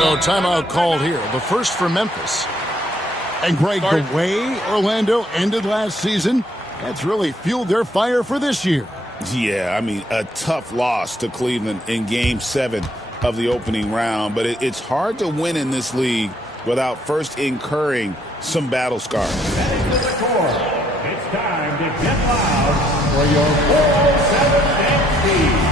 So timeout called here. The first for Memphis. And Greg, the way Orlando ended last season, that's really fueled their fire for this year. Yeah, I mean, a tough loss to Cleveland in Game 7 of the opening round. But it's hard to win in this league without first incurring some battle scars. It's time to get loud for your 407 MC.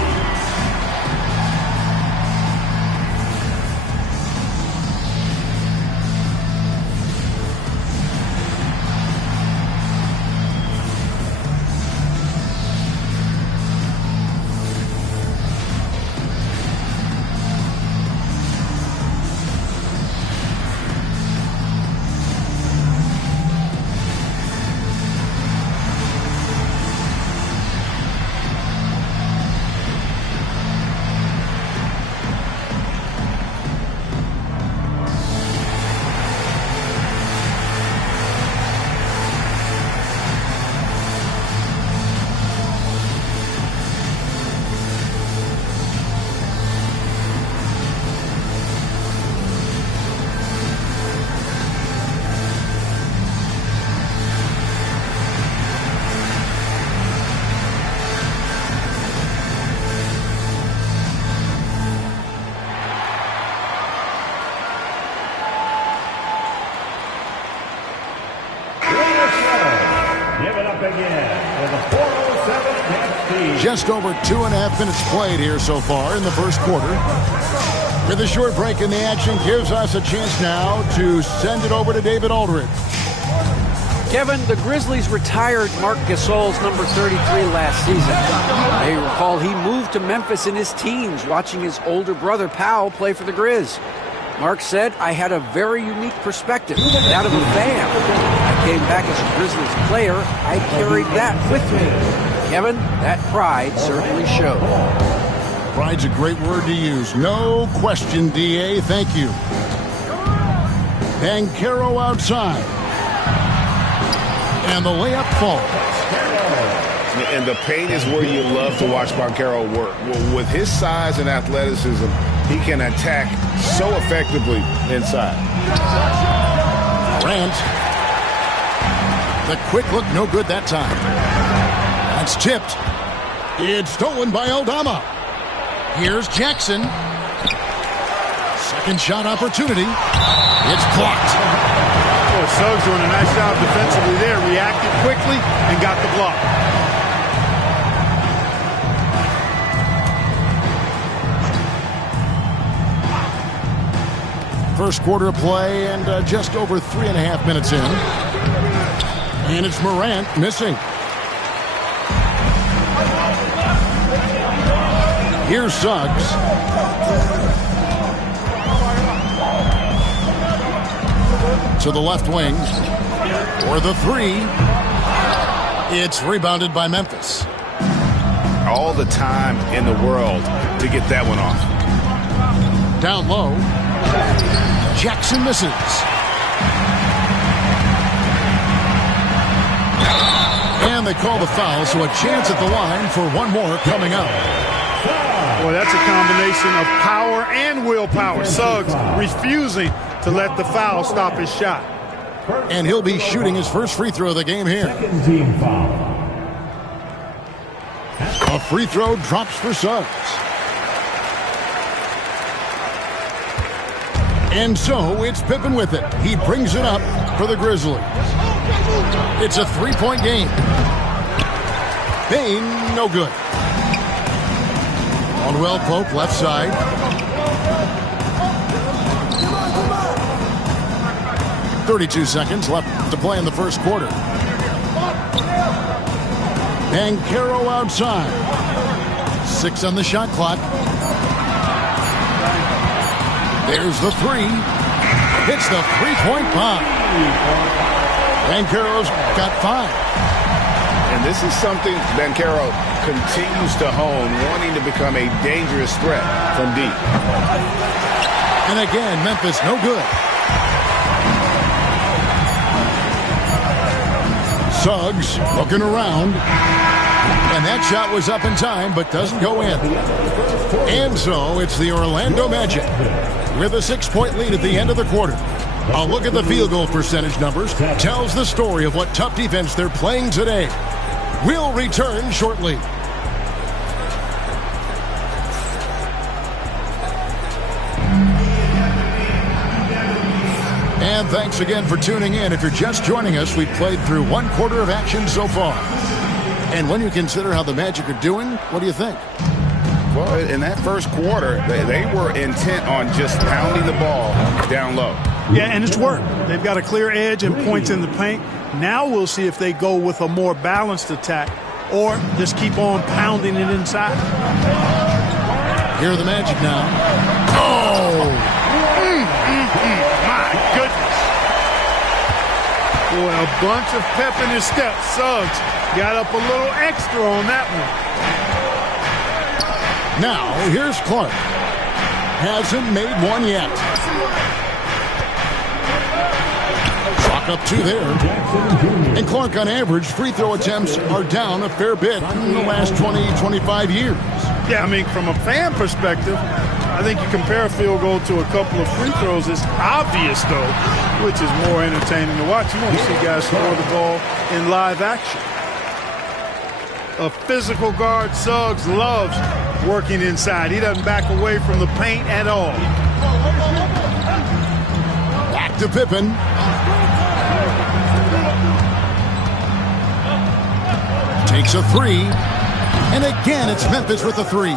Just over 2.5 minutes played here so far in the first quarter. With a short break in the action gives us a chance now to send it over to David Aldridge. Kevin, the Grizzlies retired Marc Gasol's number 33 last season. You may recall he moved to Memphis in his teens, watching his older brother Powell play for the Grizz. Mark said, "I had a very unique perspective, that of a fan. I came back as a Grizzlies player. I carried that with me." Kevin, that pride certainly showed. Pride's a great word to use. No question, D.A. Thank you. Banchero outside. And the layup falls. And the paint is where you love to watch Banchero work. Well, with his size and athleticism, he can attack so effectively inside. Grant. The quick look, no good that time. That's tipped. It's stolen by Aldama. Here's Jackson. Second shot opportunity. It's blocked. Oh, Suggs doing a nice job defensively there. Reacted quickly and got the block. First quarter play and just over 3.5 minutes in. And it's Morant missing. Here's Suggs. To the left wing. For the three. It's rebounded by Memphis. All the time in the world to get that one off. Down low. Jackson misses. And they call the foul, so a chance at the line for one more coming up. Well, that's a combination of power and willpower. Suggs refusing to let the foul stop his shot. And he'll be shooting his first free throw of the game here. Second team foul. A free throw drops for Suggs. And so it's Pippen with it. He brings it up for the Grizzlies. It's a three-point game. Bain, no good. Caldwell Pope, left side. .32 seconds left to play in the first quarter. Banchero outside. 6 on the shot clock. There's the three. Hits the three-point bomb. Banchero's got 5. And this is something Banchero continues to hone, wanting to become a dangerous threat from deep. And again, Memphis no good. Suggs looking around. And that shot was up in time, but doesn't go in. And so it's the Orlando Magic with a 6-point lead at the end of the quarter. A look at the field goal percentage numbers tells the story of what tough defense they're playing today. We'll return shortly. And thanks again for tuning in. If you're just joining us, we've played through 1 quarter of action so far. And when you consider how the Magic are doing, what do you think? Well, in that first quarter, they were intent on just pounding the ball down low. Yeah, and it's worked. They've got a clear edge and points in the paint. Now we'll see if they go with a more balanced attack or just keep on pounding it inside. Here are the Magic now. Oh! My goodness. Boy, a bunch of pep in his step. Suggs got up a little extra on that one. Now, here's Clark. Hasn't made one yet. Chalk up 2 there. And Clark, on average, free throw attempts are down a fair bit in the last 20, 25 years. Yeah, I mean, from a fan perspective, I think you compare a field goal to a couple of free throws. It's obvious, though, which is more entertaining to watch. You want to see guys score the ball in live action. A physical guard, Suggs, loves working inside. He doesn't back away from the paint at all. Back to Pippen. Takes a 3. And again, it's Memphis with a 3.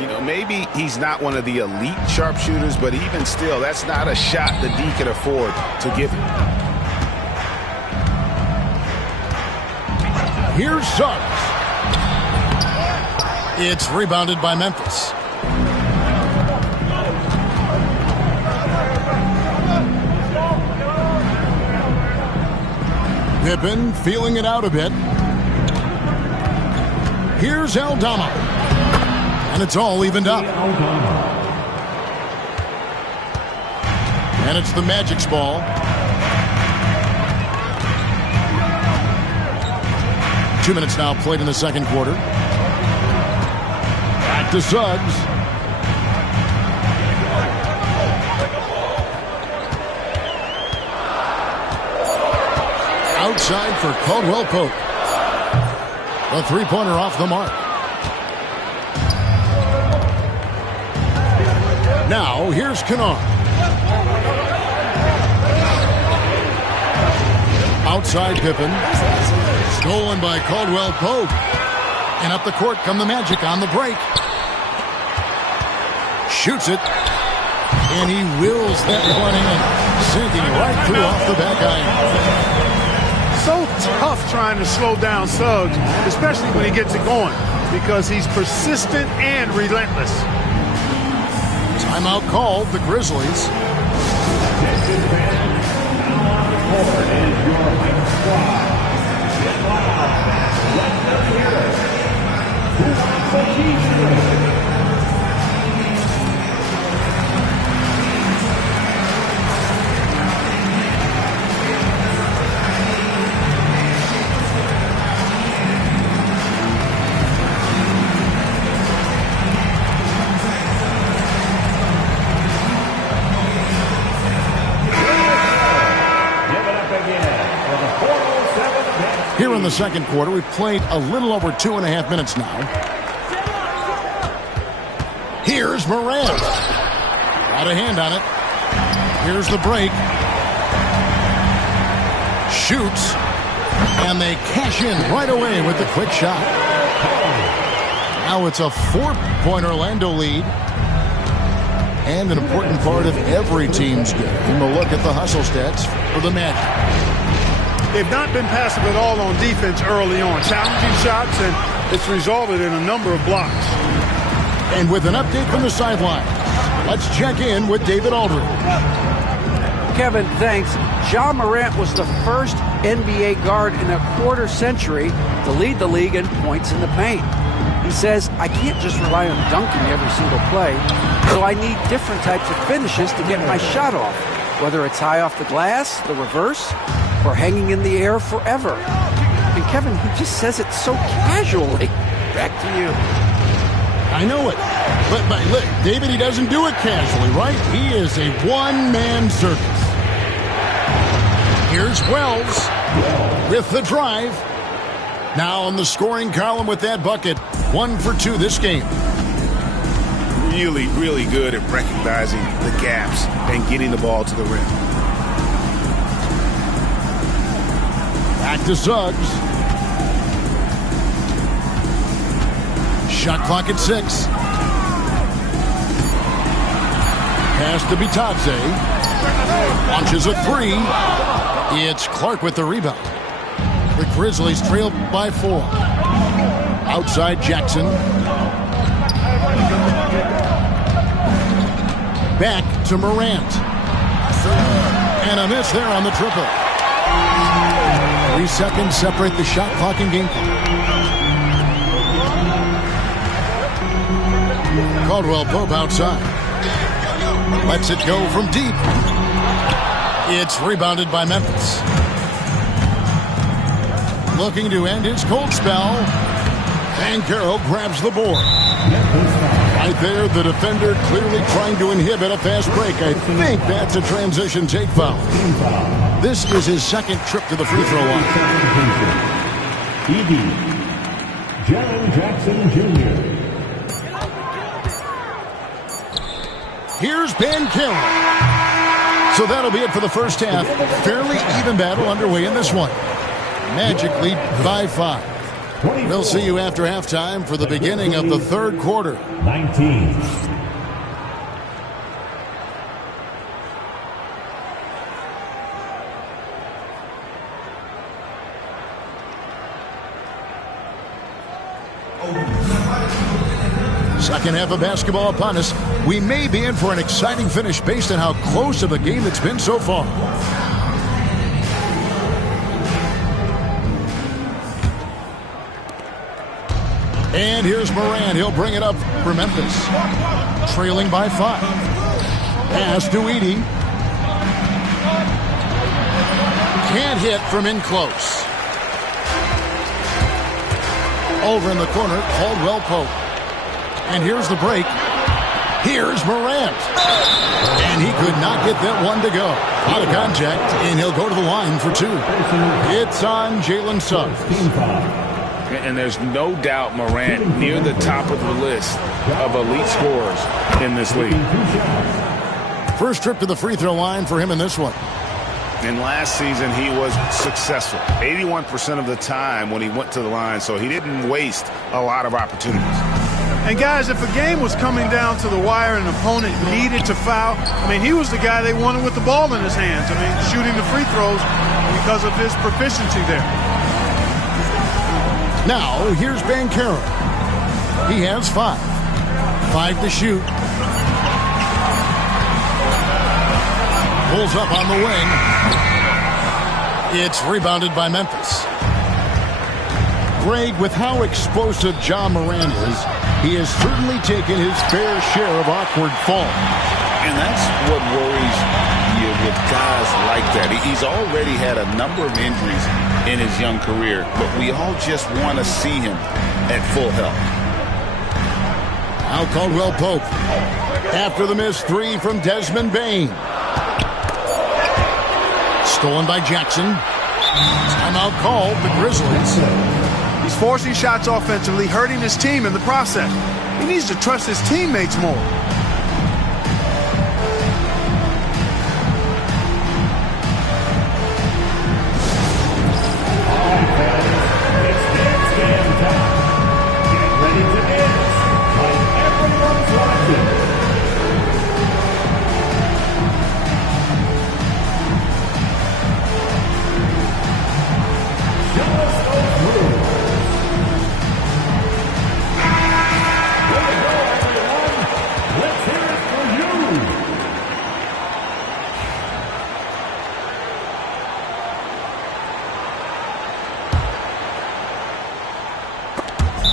You know, maybe he's not one of the elite sharpshooters, but even still, that's not a shot that D can afford to give him. Here's Suggs. It's rebounded by Memphis. Pippen feeling it out a bit. Here's Aldama. And it's all evened up. And it's the Magic's ball. Two minutes now played in the second quarter. Back to Suggs. Outside for Caldwell Pope. A 3-pointer off the mark. Now, here's Kennard. Outside Pippen. Stolen by Caldwell Pope. And up the court come the Magic on the break. Shoots it. And he wills that one in. Sinking right through off the back iron. So tough trying to slow down Suggs, especially when he gets it going, because he's persistent and relentless. Timeout called, the Grizzlies. Here in the second quarter, we've played a little over 2.5 minutes now. Here's Morant. Got a hand on it. Here's the break. Shoots. And they cash in right away with the quick shot. Now it's a 4-point Orlando lead. And an important part of every team's game. A look at the hustle stats for the Magic. They've not been passive at all on defense early on. Challenging shots, and it's resulted in a number of blocks. And with an update from the sideline, let's check in with David Aldridge. Kevin, thanks. Ja Morant was the first NBA guard in a quarter century to lead the league in points in the paint. He says, I can't just rely on dunking every single play, so I need different types of finishes to get my shot off, whether it's high off the glass, the reverse, or hanging in the air forever. And Kevin, he just says it so casually. Back to you. I know it. But look, David, he doesn't do it casually, right? He is a one-man circus. Here's Wells with the drive. Now on the scoring column with that bucket. 1 for 2 this game. Really, really good at recognizing the gaps and getting the ball to the rim. Back to Suggs. Shot clock at 6. Pass to Bitadze. Launches a 3. It's Clark with the rebound. The Grizzlies trail by 4. Outside Jackson. Back to Morant. And a miss there on the triple. 3 seconds separate the shot clock and game clock. Caldwell Pope outside. Lets it go from deep. It's rebounded by Memphis. Looking to end his cold spell. And Carroll grabs the board. Right there, the defender clearly trying to inhibit a fast break. I think that's a transition take foul. This is his second trip to the free throw line. E.D. Jaren Jackson Jr. Here's Ben Carroll. So that'll be it for the first half. Fairly even battle underway in this one. Magic lead by 5. We'll see you after halftime for the beginning of the third quarter. 19. Second half of basketball upon us. We may be in for an exciting finish based on how close of a game it's been so far. And here's Morant. He'll bring it up for Memphis. Trailing by 5. Pass to Edey. Can't hit from in close. Over in the corner, Caldwell Pope. And here's the break. Here's Morant. And he could not get that one to go. Out of contact, and he'll go to the line for 2. It's on Jalen Suggs. And there's no doubt Morant near the top of the list of elite scorers in this league. First trip to the free throw line for him in this one. And last season he was successful 81% of the time when he went to the line, so he didn't waste a lot of opportunities. And guys, if a game was coming down to the wire and an opponent needed to foul, I mean, he was the guy they wanted with the ball in his hands. I mean, shooting the free throws because of his proficiency there. Now, here's Ben Carroll. He has 5. 5 to shoot. Pulls up on the wing. It's rebounded by Memphis. Greg, with how explosive Ja Morant is, he has certainly taken his fair share of awkward falls. And that's what worries you with guys like that. He's already had a number of injuries in his young career, but we all just want to see him at full health. Now Caldwell Pope. After the missed 3 from Desmond Bane. Stolen by Jackson. Timeout called, the Grizzlies. He's forcing shots offensively, hurting his team in the process. He needs to trust his teammates more.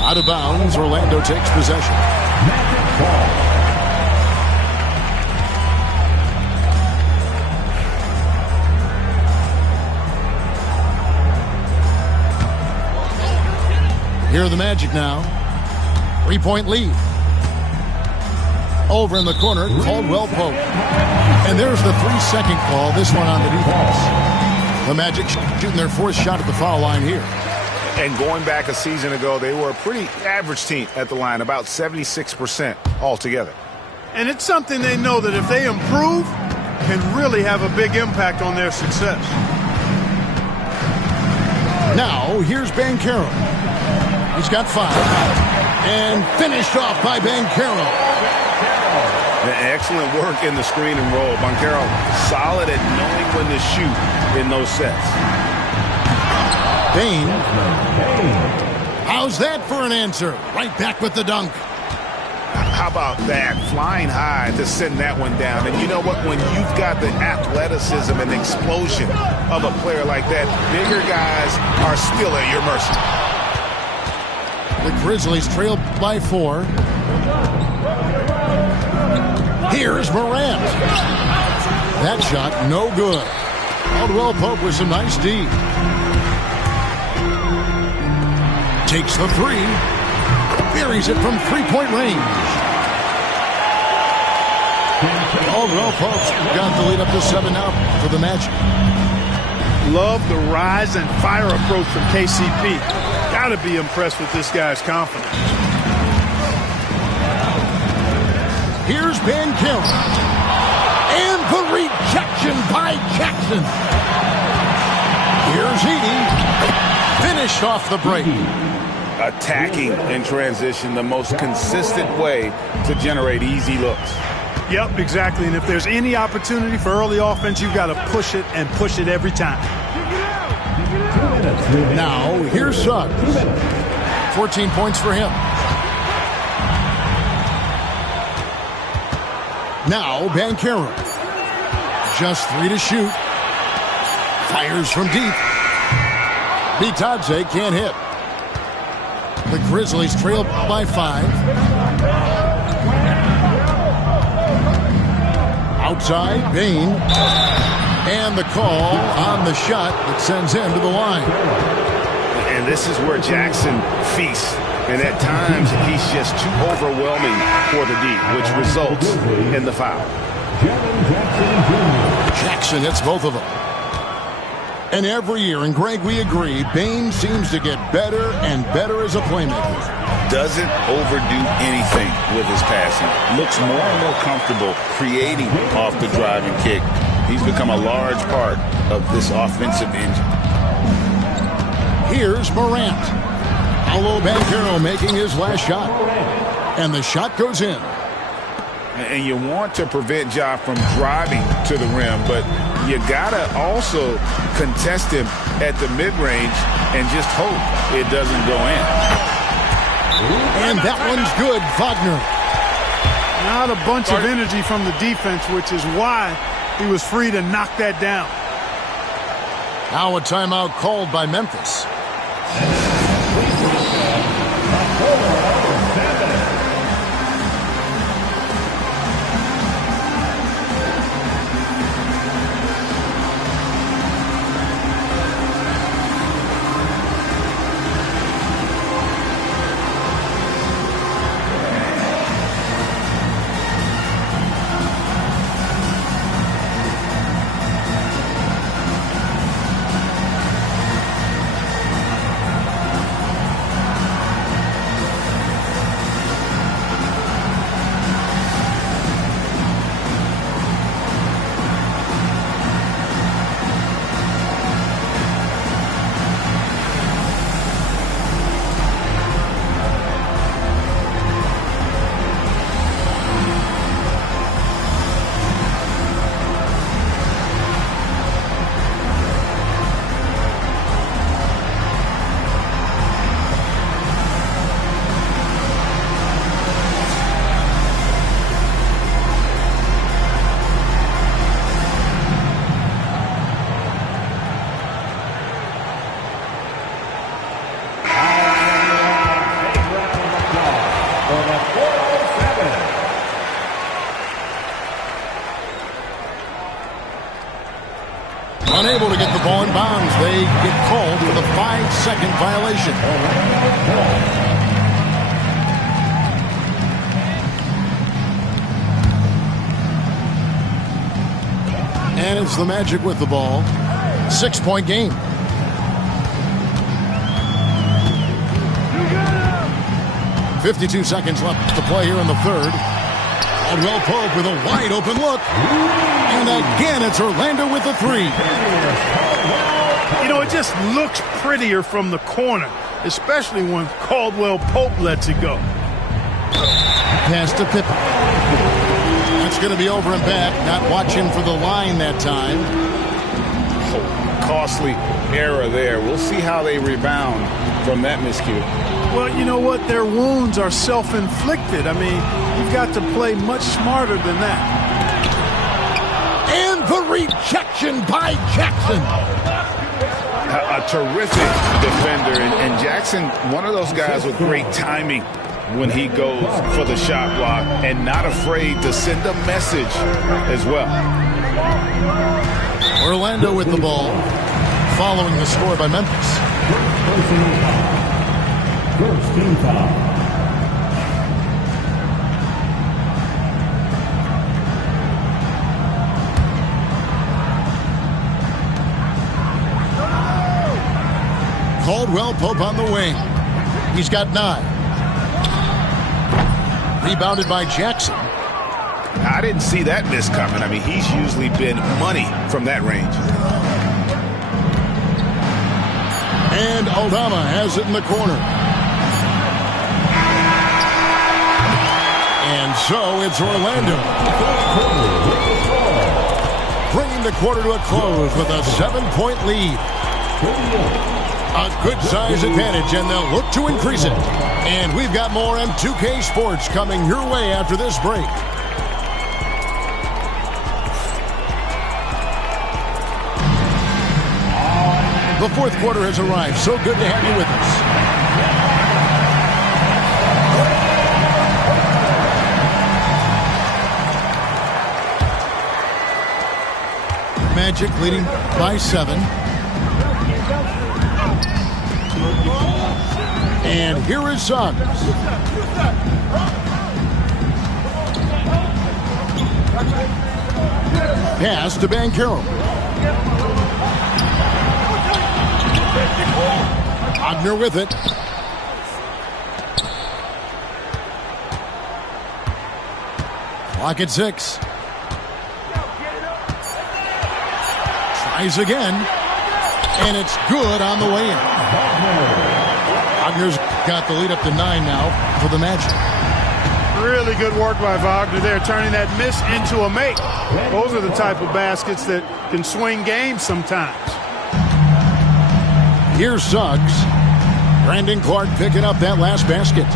Out of bounds, Orlando takes possession. Here are the Magic now. 3-point lead. Over in the corner, Caldwell Pope. And there's the 3-second call, this one on the defense. The Magic shooting their fourth shot at the foul line here. And going back a season ago, they were a pretty average team at the line, about 76% altogether. And it's something they know that if they improve, can really have a big impact on their success. Now, here's Banchero. He's got 5. And finished off by Banchero. Excellent work in the screen and roll. Banchero solid at knowing when to shoot in those sets. Bain. How's that for an answer? Right back with the dunk. How about that? Flying high to send that one down. And you know what? When you've got the athleticism and explosion of a player like that, bigger guys are still at your mercy. The Grizzlies trail by 4. Here's Morant. That shot, no good. Caldwell Pope with some nice D. Takes the 3. Buries it from 3-point range. Caldwell Pope's got the lead up to 7 now for the Magic. Love the rise and fire approach from KCP. Got to be impressed with this guy's confidence. Here's Banchero. And the rejection by Jackson. Here's Edey. Finished off the break. Attacking in transition, the most consistent way to generate easy looks. Yep, exactly. And if there's any opportunity for early offense, you've got to push it and push it every time. Now, here's Suggs. 14 points for him. Now, Banchero. Just 3 to shoot. Fires from deep. Bitadze can't hit. The Grizzlies trail by 5. Outside, Bain. And the call on the shot that sends him to the line. And this is where Jackson feasts. And at times, he's just too overwhelming for the D, which results in the foul. Jackson hits both of them. And every year, and Greg, we agree, Bain seems to get better and better as a playmaker. Doesn't overdo anything with his passing. Looks more and more comfortable creating off the driving kick. He's become a large part of this offensive engine. Here's Morant. Paolo Banchero making his last shot. And the shot goes in. And you want to prevent Ja from driving to the rim, but you gotta also contest him at the mid-range and just hope it doesn't go in. And that one's good, Wagner. Not a bunch of energy from the defense, which is why he was free to knock that down. Now a timeout called by Memphis. ball in bounds. They get called for the 5-second violation. And it's the Magic with the ball. 6-point game. .52 seconds left to play here in the third. Caldwell Pope with a wide open look. And again, it's Orlando with the three. You know, it just looks prettier from the corner, especially when Caldwell Pope lets it go. Pass to Pippen. That's going to be over and back. Not watching for the line that time. Costly error there. We'll see how they rebound from that miscue. Well, you know what? Their wounds are self-inflicted. I mean, you've got to play much smarter than that. And the rejection by Jackson. A terrific defender. And Jackson, one of those guys with great timing when he goes for the shot block and not afraid to send a message as well. Orlando with the ball, following the score by Memphis. First team foul. Caldwell Pope on the wing. He's got 9. Rebounded by Jackson. I didn't see that miss coming. I mean, he's usually been money from that range. And Aldama has it in the corner. And so it's Orlando. Bringing the quarter to a close with a 7-point lead. A good size advantage, and they'll look to increase it. And we've got more M2K Sports coming your way after this break. The fourth quarter has arrived. So good to have you with us. Magic leading by 7. And here is Suggs. Pass to Banchero. Wagner with it. Clock at 6. Tries again. And it's good on the way in. Wagner's got the lead up to 9 now for the Magic. Really good work by Wagner there, turning that miss into a make. Those are the type of baskets that can swing games sometimes. Here's Suggs. Brandon Clark picking up that last basket.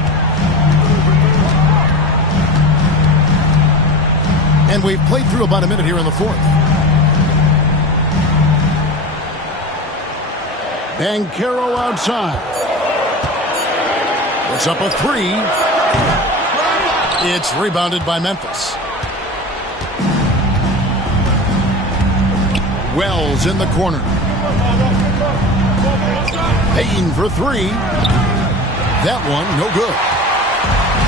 And we've played through about a minute here in the fourth. Banchero outside. Puts up a 3. It's rebounded by Memphis. Wells in the corner. Payne for 3. That one, no good.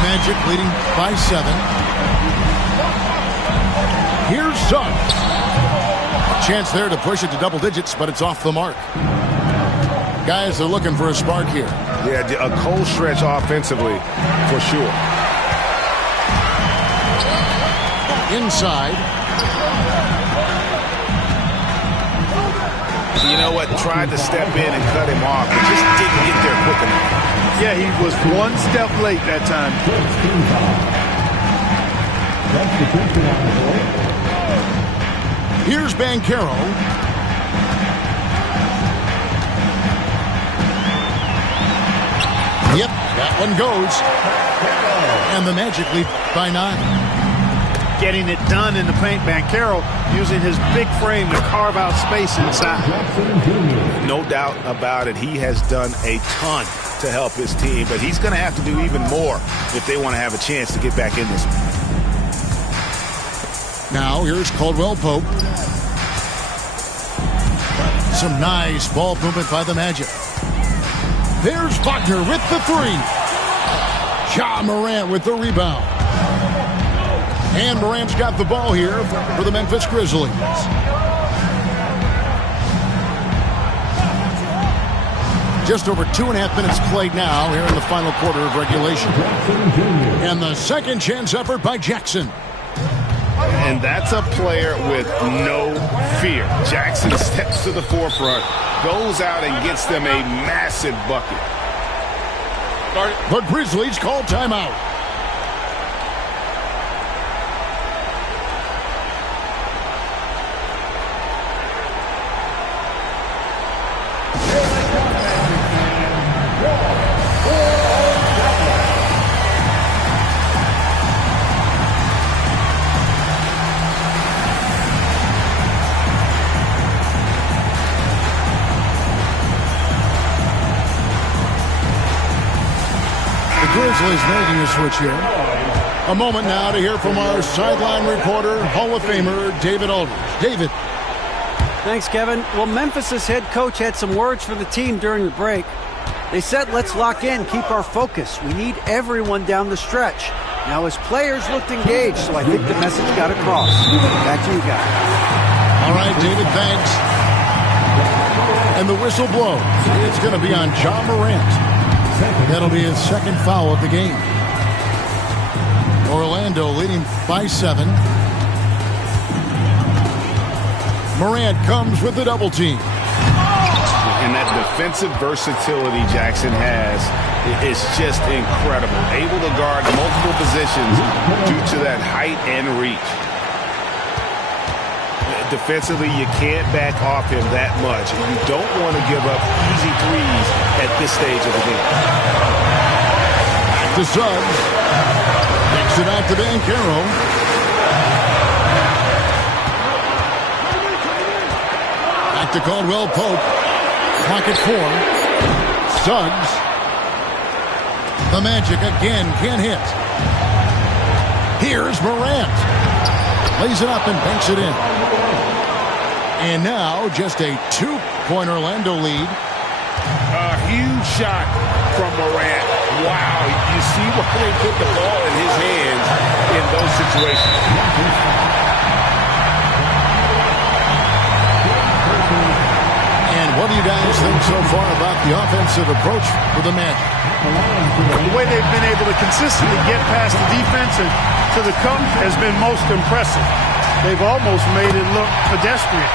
Magic leading by 7. Here's Suggs. Chance there to push it to double digits, but it's off the mark. Guys are looking for a spark here. Yeah, a cold stretch offensively, for sure. Inside. You know what? Tried to step in and cut him off, but just didn't get there quick enough. Yeah, he was one step late that time. Here's Banchero. Yep, that one goes. And the Magic lead by 9. Getting it done in the paint, Banchero using his big frame to carve out space inside. No doubt about it. He has done a ton to help his team, but he's going to have to do even more if they want to have a chance to get back in this one. Now here's Caldwell Pope. Some nice ball movement by the Magic. There's Wagner with the three. Ja Morant with the rebound. And Morant's got the ball here for the Memphis Grizzlies. Just over 2.5 minutes played now here in the final quarter of regulation. And the second chance effort by Jackson. And that's a player with no fear. Jackson steps to the forefront, goes out and gets them a massive bucket. The Grizzlies call timeout. Grizzlies making a switch here. A moment now to hear from our sideline reporter, Hall of Famer David Aldridge. David. Thanks, Kevin. Well, Memphis's head coach had some words for the team during the break. They said, let's lock in, keep our focus. We need everyone down the stretch. Now, his players looked engaged, so I think the message got across. Back to you guys. All right, David, thanks. And the whistle blows. It's going to be on Ja Morant. That'll be his second foul of the game. Orlando leading by 7. Morant comes with the double team. And that defensive versatility Jackson has is just incredible. Able to guard multiple positions due to that height and reach. Defensively, you can't back off him that much. You don't want to give up easy threes at this stage of the game. Back to Suggs. Kicks it out to Banchero. Back to Caldwell Pope. Pocket 4. Suggs. The Magic again can't hit. Here's Morant. Lays it up and banks it in. And now just a 2-point Orlando lead. A huge shot from Morant. Wow, you see why they put the ball in his hands in those situations. And what do you guys think so far about the offensive approach for the Magic? The way they've been able to consistently get past the defense and to the cup has been most impressive. They've almost made it look pedestrian.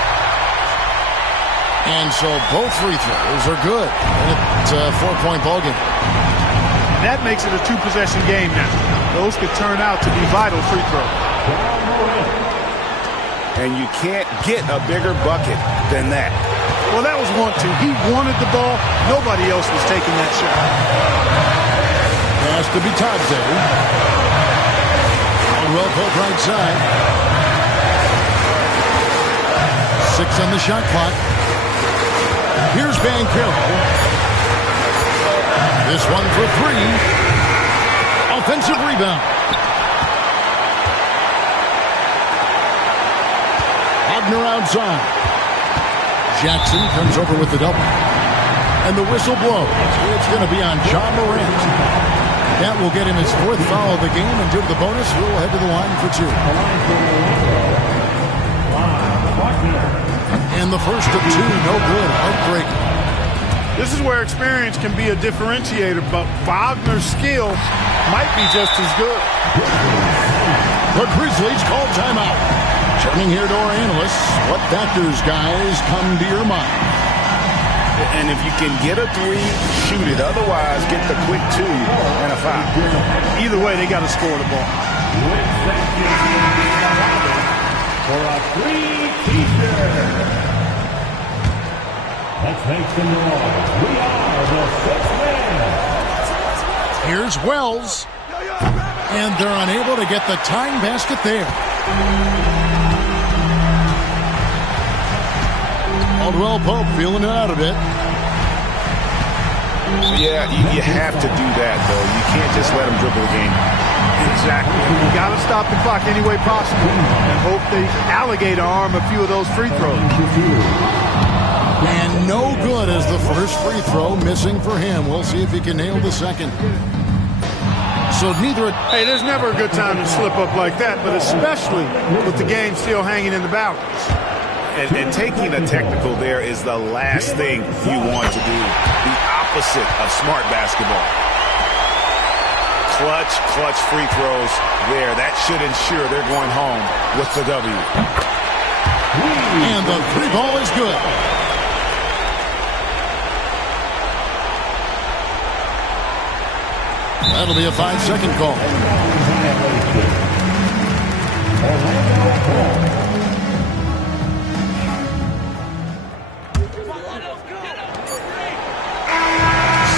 And so both free throws are good. It's a 4-point ball game. That makes it a 2-possession game now. Those could turn out to be vital free throws. And you can't get a bigger bucket than that. Well, that was 1-2. He wanted the ball. Nobody else was taking that shot. Pass to Bitadze. Well, Pope right side. 6 on the shot clock. Here's Banchero. This one for 3. Offensive rebound. Wagner outside. Jackson comes over with the double. And the whistle blows. It's going to be on Ja Morant. That will get him his 4th foul of the game, and due to the bonus, he'll head to the line for 2. And the first of 2, no good. Heartbreaking. This is where experience can be a differentiator, but Wagner's skill might be just as good. The Grizzlies call timeout. Turning here to our analysts, what factors, guys, come to your mind? And if you can get a 3, shoot it. Otherwise, get the quick 2 and a foul. Either way, they got to score the ball. For a free t-shirt. Let's make some noise. We are the 6th man. Here's Wells. And they're unable to get the tying basket there. Caldwell Pope feeling it out a bit. Yeah, you have to do that, though. You can't just let them dribble the game. Exactly. You got to stop the clock any way possible and hope they alligator arm a few of those free throws. And no good as the first free throw missing for him. We'll see if he can nail the second. So neither... Hey, there's never a good time to slip up like that, but especially with the game still hanging in the balance. And taking a technical there is the last thing you want to do. The opposite of smart basketball. Clutch free throws there. That should ensure they're going home with the W. And the three ball is good. That'll be a 5-second call.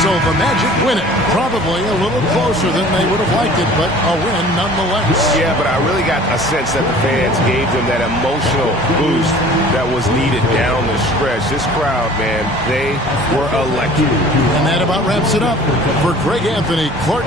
So the Magic win it. Probably a little closer than they would have liked it, but a win nonetheless. Yeah, but I really got a sense that the fans gave them that emotional boost that was needed down the stretch. This crowd, man, they were electric. And that about wraps it up. For Greg Anthony, Court.